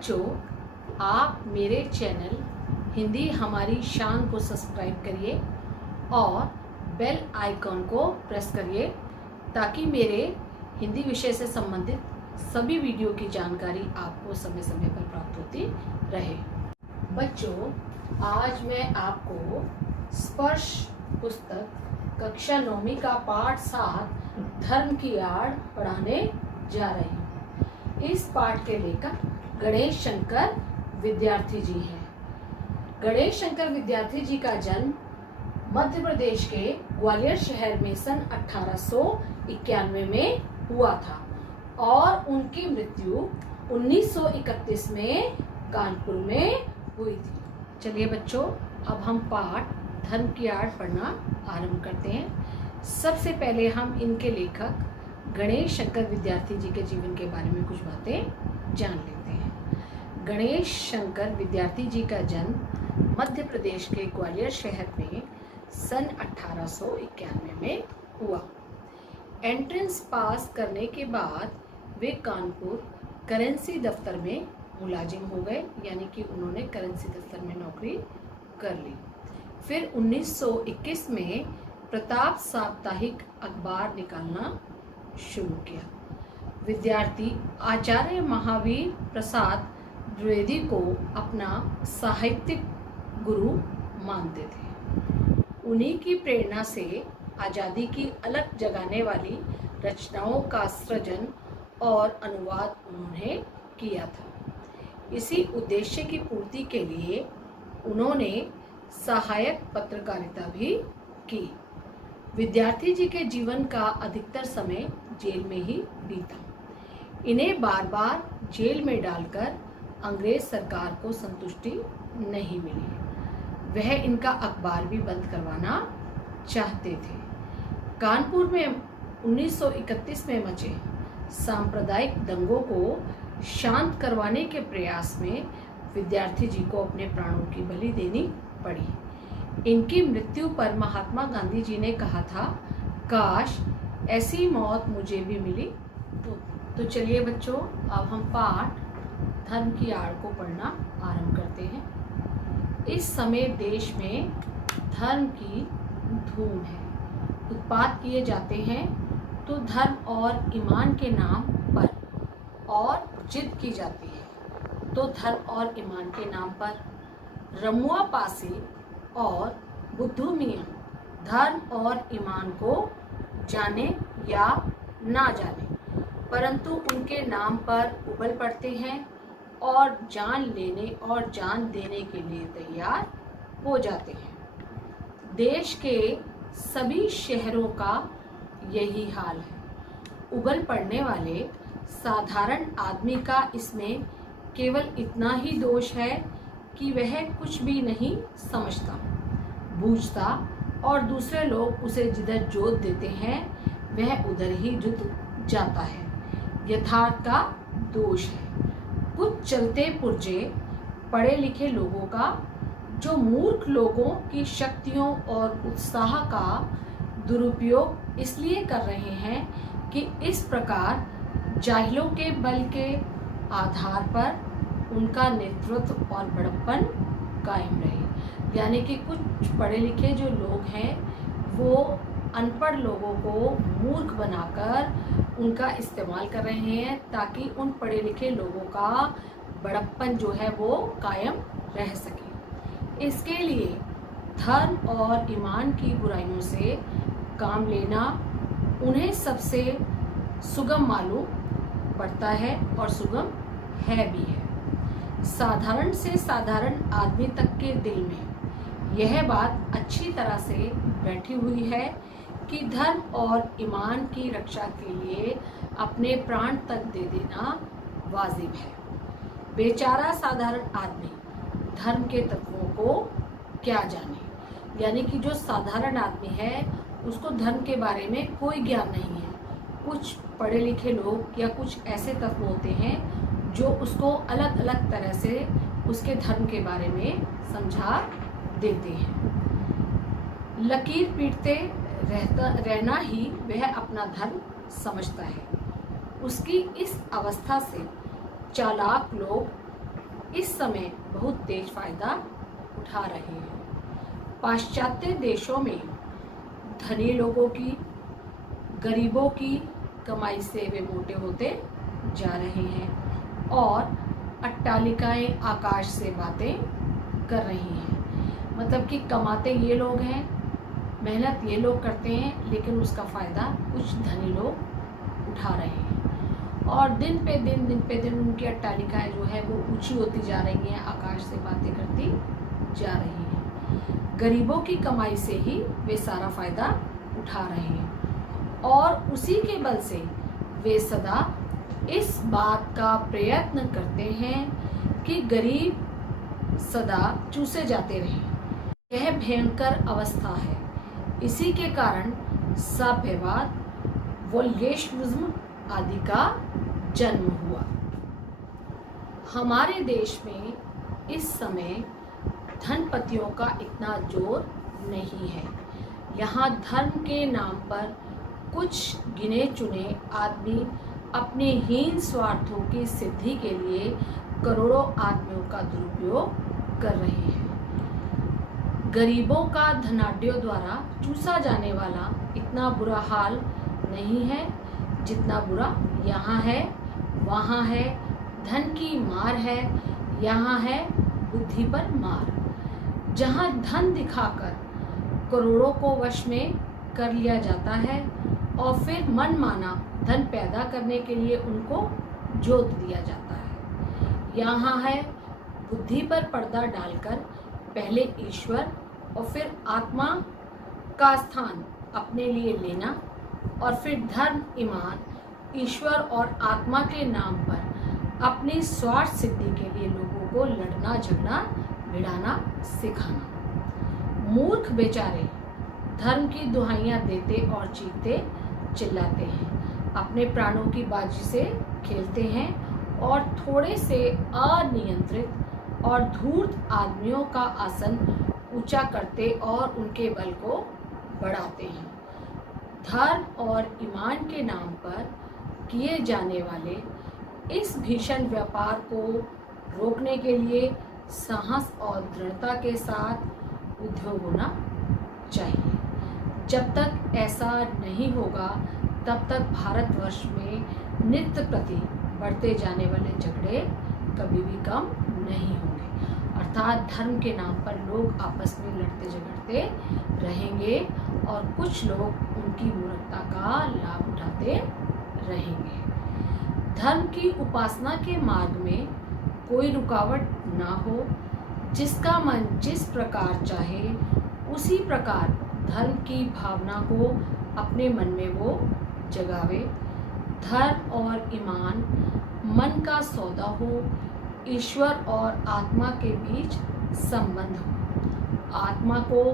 बच्चों, आप मेरे चैनल हिंदी हमारी शान को सब्सक्राइब करिए और बेल आइकॉन को प्रेस करिए ताकि मेरे हिंदी विषय से संबंधित सभी वीडियो की जानकारी आपको समय समय पर प्राप्त होती रहे। बच्चों, आज मैं आपको स्पर्श पुस्तक कक्षा 9वीं का पाठ 7 धर्म की आड़ पढ़ाने जा रही हूँ। इस पाठ के लेखक गणेश शंकर विद्यार्थी जी हैं। गणेश शंकर विद्यार्थी जी का जन्म मध्य प्रदेश के ग्वालियर शहर में सन 1891 में हुआ था और उनकी मृत्यु 1931 में कानपुर में हुई थी। चलिए बच्चों, अब हम पाठ धर्म की आड़ पढ़ना आरंभ करते हैं। सबसे पहले हम इनके लेखक गणेश शंकर विद्यार्थी जी के जीवन के बारे में कुछ बातें जान लेते हैं। गणेश शंकर विद्यार्थी जी का जन्म मध्य प्रदेश के ग्वालियर शहर में सन 1891 में हुआ। एंट्रेंस पास करने के बाद वे कानपुर करेंसी दफ्तर में मुलाजिम हो गए, यानी कि उन्होंने करेंसी दफ्तर में नौकरी कर ली। फिर 1921 में प्रताप साप्ताहिक अखबार निकालना शुरू किया। विद्यार्थी आचार्य महावीर प्रसाद द्विवेदी को अपना साहित्यिक गुरु मानते थे। उन्हीं की प्रेरणा से आज़ादी की अलग जगाने वाली रचनाओं का सृजन और अनुवाद उन्होंने किया था। इसी उद्देश्य की पूर्ति के लिए उन्होंने सहायक पत्रकारिता भी की। विद्यार्थी जी के जीवन का अधिकतर समय जेल में ही बीता। इन्हें बार बार जेल में डालकर अंग्रेज सरकार को संतुष्टि नहीं मिली। वह इनका अखबार भी बंद करवाना चाहते थे। कानपुर में 1931 में मचे सांप्रदायिक दंगों को शांत करवाने के प्रयास में विद्यार्थी जी को अपने प्राणों की बलि देनी पड़ी। इनकी मृत्यु पर महात्मा गांधी जी ने कहा था, काश ऐसी मौत मुझे भी मिली तो चलिए बच्चों, अब हम पाठ धर्म की आड़ को पढ़ना आरंभ करते हैं। इस समय देश में धर्म की धूम है। उत्पात किए जाते हैं तो धर्म और ईमान के नाम पर, और जिद की जाती है तो धर्म और ईमान के नाम पर। रमुआ पासी और बुद्धू मियाँ धर्म और ईमान को जाने या ना जाने, परंतु उनके नाम पर उबल पड़ते हैं और जान लेने और जान देने के लिए तैयार हो जाते हैं। देश के सभी शहरों का यही हाल है। उबल पड़ने वाले साधारण आदमी का इसमें केवल इतना ही दोष है कि वह कुछ भी नहीं समझता बूझता और दूसरे लोग उसे जिधर जोत देते हैं वह उधर ही जुट जाता है। यथार्थ का दोष है कुछ चलते पुर्जे पढ़े लिखे लोगों का, जो मूर्ख लोगों की शक्तियों और उत्साह का दुरुपयोग इसलिए कर रहे हैं कि इस प्रकार जाहिलों के बल के आधार पर उनका नेतृत्व और बड़प्पन कायम रहे। यानी कि कुछ पढ़े लिखे जो लोग हैं वो अनपढ़ लोगों को मूर्ख बनाकर उनका इस्तेमाल कर रहे हैं ताकि उन पढ़े लिखे लोगों का बड़प्पन जो है वो कायम रह सके। इसके लिए धर्म और ईमान की बुराइयों से काम लेना उन्हें सबसे सुगम मालूम पड़ता है और सुगम है भी है। साधारण से साधारण आदमी तक के दिल में यह बात अच्छी तरह से बैठी हुई है कि धर्म और ईमान की रक्षा के लिए अपने प्राण तक दे देना वाजिब है। बेचारा साधारण आदमी धर्म के तत्वों को क्या जाने, यानी कि जो साधारण आदमी है उसको धर्म के बारे में कोई ज्ञान नहीं है। कुछ पढ़े लिखे लोग या कुछ ऐसे तत्व होते हैं जो उसको अलग अलग तरह से उसके धर्म के बारे में समझा देते हैं। लकीर पीटते रहना ही वह अपना धर्म समझता है। उसकी इस अवस्था से चालाक लोग इस समय बहुत तेज फायदा उठा रहे हैं। पाश्चात्य देशों में धनी लोगों की, गरीबों की कमाई से वे मोटे होते जा रहे हैं और अट्टालिकाएं आकाश से बातें कर रही हैं। मतलब कि कमाते ये लोग हैं, मेहनत ये लोग करते हैं, लेकिन उसका फ़ायदा कुछ धनी लोग उठा रहे हैं और दिन पे दिन उनकी अट्टालिकाएं जो है वो ऊंची होती जा रही हैं, आकाश से बातें करती जा रही हैं। गरीबों की कमाई से ही वे सारा फ़ायदा उठा रहे हैं और उसी के बल से वे सदा इस बात का प्रयत्न करते हैं कि गरीब सदा चूसे जाते रहें। यह भयंकर अवस्था है। इसी के कारण साम्यवाद, वोल्गेशनिज्म आदि का जन्म हुआ। हमारे देश में इस समय धनपतियों का इतना जोर नहीं है। यहाँ धर्म के नाम पर कुछ गिने चुने आदमी अपने हीन स्वार्थों की सिद्धि के लिए करोड़ों आदमियों का दुरुपयोग कर रहे हैं। गरीबों का धनाढ्यों द्वारा चूसा जाने वाला इतना बुरा हाल नहीं है जितना बुरा यहाँ है, वहाँ है। धन की मार है, यहाँ है बुद्धि पर मार। जहाँ धन दिखाकर करोड़ों को वश में कर लिया जाता है और फिर मनमाना धन पैदा करने के लिए उनको जोत दिया जाता है। यहाँ है बुद्धि पर पर्दा डालकर पहले ईश्वर और फिर आत्मा का स्थान अपने लिए लेना और फिर धर्म, ईमान, ईश्वर और आत्मा के नाम पर अपनी स्वार्थ सिद्धि के लिए लोगों को लड़ना, झगड़ा, भिड़ाना सिखाना। मूर्ख बेचारे धर्म की दुहाइयाँ देते और चीखते चिल्लाते हैं, अपने प्राणों की बाजी से खेलते हैं और थोड़े से अनियंत्रित और धूर्त आदमियों का आसन ऊंचा करते और उनके बल को बढ़ाते हैं। धर्म और ईमान के नाम पर किए जाने वाले इस भीषण व्यापार को रोकने के लिए साहस और दृढ़ता के साथ उद्योग होना चाहिए। जब तक ऐसा नहीं होगा तब तक भारतवर्ष में नित्य प्रति बढ़ते जाने वाले झगड़े कभी भी कम नहीं होंगे। अर्थात धर्म के नाम पर लोग आपस में लड़ते झगड़ते रहेंगे और कुछ लोग उनकी मूर्खता का लाभ उठाते रहेंगे। धर्म की उपासना के मार्ग में कोई रुकावट ना हो। जिसका मन जिस प्रकार चाहे उसी प्रकार धर्म की भावना को अपने मन में वो जगावे। धर्म और ईमान मन का सौदा हो, ईश्वर और आत्मा के बीच संबंध हो, आत्मा को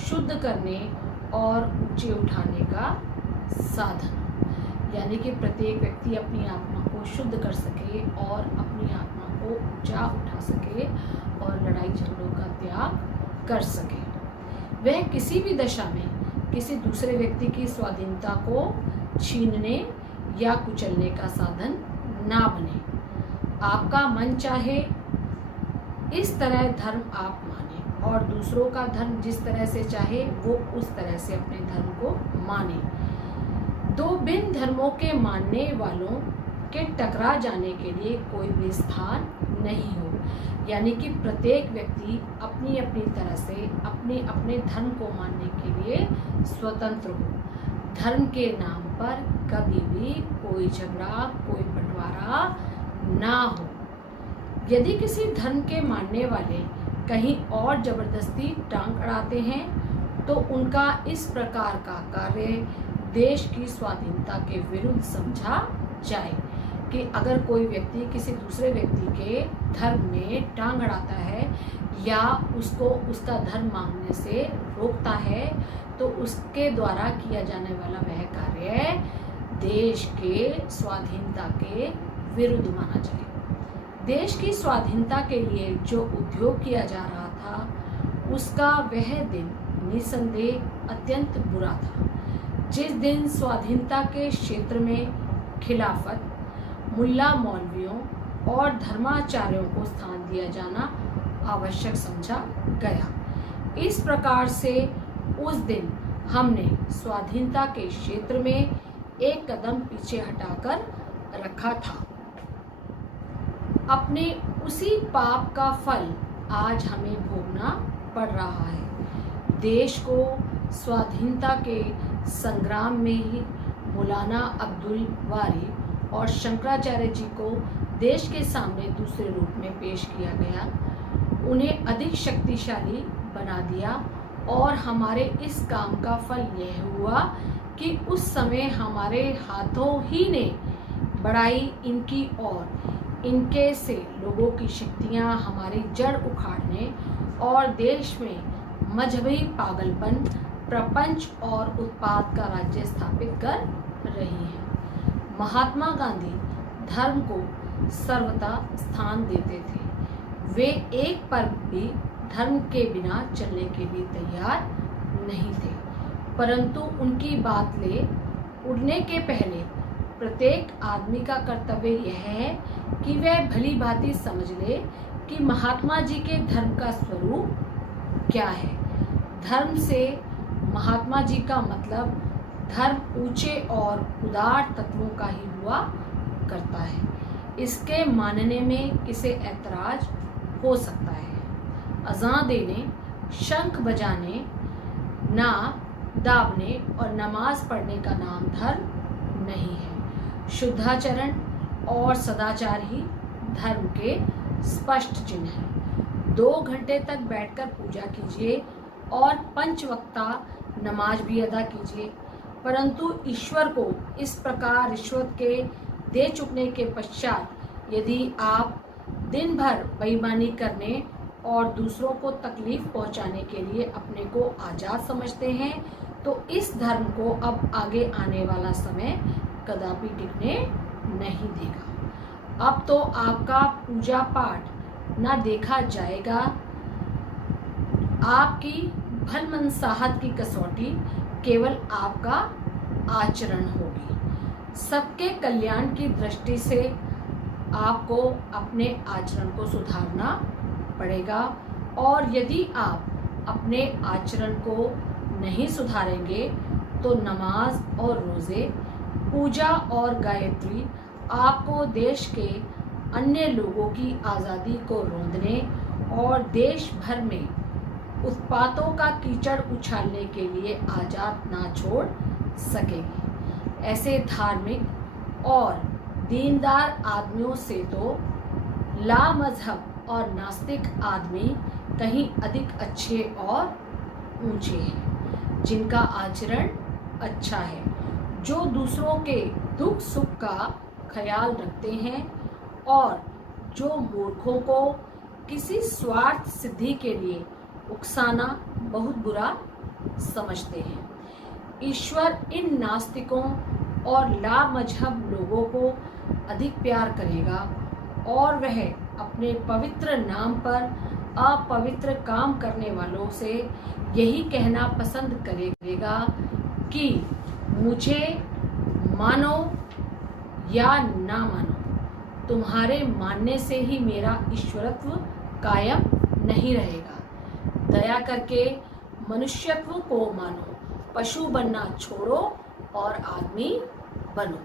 शुद्ध करने और ऊंचे उठाने का साधन हो। यानी कि प्रत्येक व्यक्ति अपनी आत्मा को शुद्ध कर सके और अपनी आत्मा को ऊंचा उठा सके और लड़ाई झगड़ों का त्याग कर सके। वह किसी भी दशा में किसी दूसरे व्यक्ति की स्वाधीनता को छीनने या कुचलने का साधन ना बने। आपका मन चाहे इस तरह धर्म आप माने और दूसरों का धर्म जिस तरह से चाहे वो उस तरह से अपने धर्म को माने। दो भिन्न धर्मों के मानने वालों के टकरा जाने के लिए कोई भी स्थान नहीं हो। यानी कि प्रत्येक व्यक्ति अपनी अपनी तरह से अपने अपने धर्म को मानने के लिए स्वतंत्र हो। धर्म के नाम पर कभी भी कोई झगड़ा, कोई बंटवारा ना हो। यदि किसी धर्म के मानने वाले कहीं और जबरदस्ती टांग अड़ाते हैं तो उनका इस प्रकार का कार्य देश की स्वाधीनता के विरुद्ध समझा जाए। कि अगर कोई व्यक्ति किसी दूसरे व्यक्ति के धर्म में टांग अड़ाता है या उसको उसका धर्म मांगने से रोकता है तो उसके द्वारा किया जाने वाला वह कार्य देश के स्वाधीनता के विरुद्ध माना जाए। देश की स्वाधीनता के लिए जो उद्योग किया जा रहा था उसका वह दिन निसंदेह अत्यंत बुरा था। जिस दिन स्वाधीनता के क्षेत्र में खिलाफत, मुल्ला मौलवियों और धर्माचार्यों को स्थान दिया जाना आवश्यक समझा गया। इस प्रकार से उस दिन हमने स्वाधीनता के क्षेत्र में एक कदम पीछे हटाकर रखा था। अपने उसी पाप का फल आज हमें भोगना पड़ रहा है। देश को स्वाधीनता के संग्राम में ही मौलाना अब्दुल वारी और शंकराचार्य जी को देश के सामने दूसरे रूप में पेश किया गया, उन्हें अधिक शक्तिशाली बना दिया और हमारे इस काम का फल यह हुआ कि उस समय हमारे हाथों ही ने बढ़ाई इनकी और इनके से लोगों की शक्तियां हमारी जड़ उखाड़ने और देश में मजहबी पागलपन, प्रपंच और उत्पाद का राज्य स्थापित कर रही है। महात्मा गांधी धर्म को सर्वथा स्थान देते थे। वे एक पल भी धर्म के बिना चलने के लिए तैयार नहीं थे, परंतु उनकी बात ले उड़ने के पहले प्रत्येक आदमी का कर्तव्य यह है कि वह भली भांति समझ ले कि महात्मा जी के धर्म का स्वरूप क्या है। धर्म से महात्मा जी का मतलब धर्म ऊंचे और उदार तत्वों का ही हुआ करता है। इसके मानने में किसे ऐतराज हो सकता है। अज़ान देने, शंख बजाने, नाक दाबने और नमाज पढ़ने का नाम धर्म नहीं है। शुद्धाचरण और सदाचार ही धर्म के स्पष्ट चिन्ह हैं। 2 घंटे तक बैठकर पूजा कीजिए और 5 वक्ता नमाज भी अदा कीजिए, परंतु ईश्वर को इस प्रकार रिश्वत के दे चुकने के पश्चात यदि आप दिन भर बेईमानी करने और दूसरों को तकलीफ पहुंचाने के लिए अपने को आज़ाद समझते हैं, तो इस धर्म को अब आगे आने वाला समय कदापि टिकने नहीं देगा। अब तो आपका पूजा पाठ ना देखा जाएगा, आपकी भलमनसाहत की कसौटी केवल आपका आचरण होगी। सबके कल्याण की दृष्टि से आपको अपने आचरण को सुधारना पड़ेगा, और यदि आप अपने आचरण को नहीं सुधारेंगे तो नमाज और रोज़े, पूजा और गायत्री आपको देश के अन्य लोगों की आज़ादी को रोंदने और देश भर में उत्पातों का कीचड़ उछालने के लिए आज़ाद ना छोड़ सकेगी। ऐसे धार्मिक और दीनदार आदमियों से तो लामज़हब और नास्तिक आदमी कहीं अधिक अच्छे और ऊंचे हैं, जिनका आचरण अच्छा है, जो दूसरों के दुख सुख का ख्याल रखते हैं और जो मूर्खों को किसी स्वार्थ सिद्धि के लिए उकसाना बहुत बुरा समझते हैं। ईश्वर इन नास्तिकों और लामजहब लोगों को अधिक प्यार करेगा और वह अपने पवित्र नाम पर अपवित्र काम करने वालों से यही कहना पसंद करेगा कि मुझे मानो या ना मानो, तुम्हारे मानने से ही मेरा ईश्वरत्व कायम नहीं रहेगा। दया करके मनुष्यत्व को मानो, पशु बनना छोड़ो और आदमी बनो।